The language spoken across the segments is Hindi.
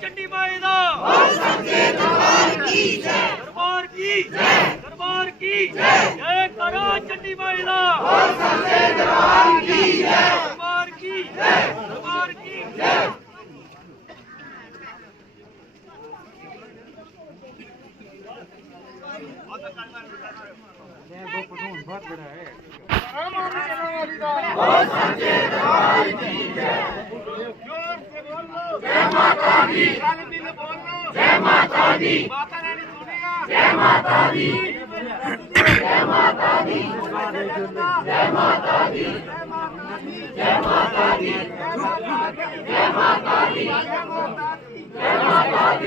चंडी माई दरबार की दरबार की जय करो चंडी माई दरबार की दरबार की बहुत बड़ा है। जय माता दी, जय माता दी, जय माता दी, जय माता दी, जय माता दी, जय माता दी, जय माता दी, जय माता दी, जय माता दी, जय माता दी,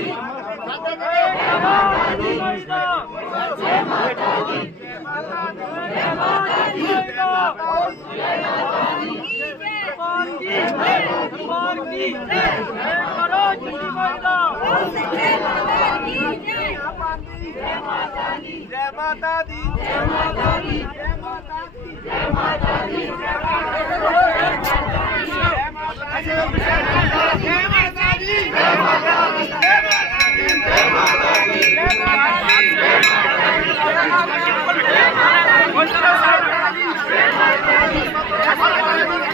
दरबार की करो चंडी माई जय माता दी, जय माता दी, जय माता दी, जय माता दी, जय माता दी, जय माता दी, जय माता दी, जय माता दी,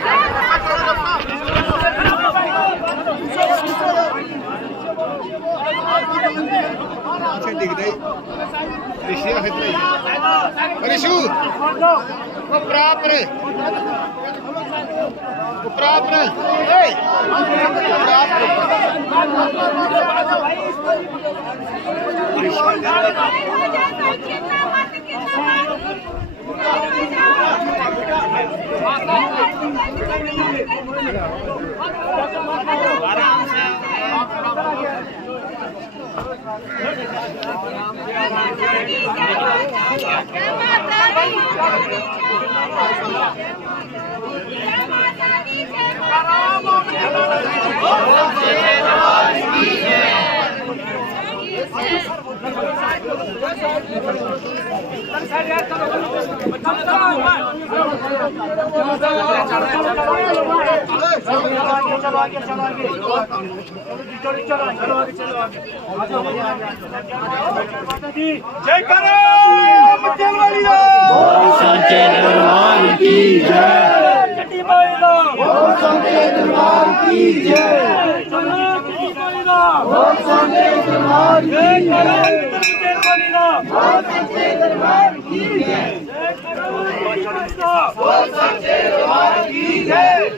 दिख रही ऋषि प्राप्रे प्राप्रे आराम से जय करो सच्चे दरबार की जय चंडी माई सच्चे दरबार की जय सच्चे दरबार की जय सच्चे दरबार की जय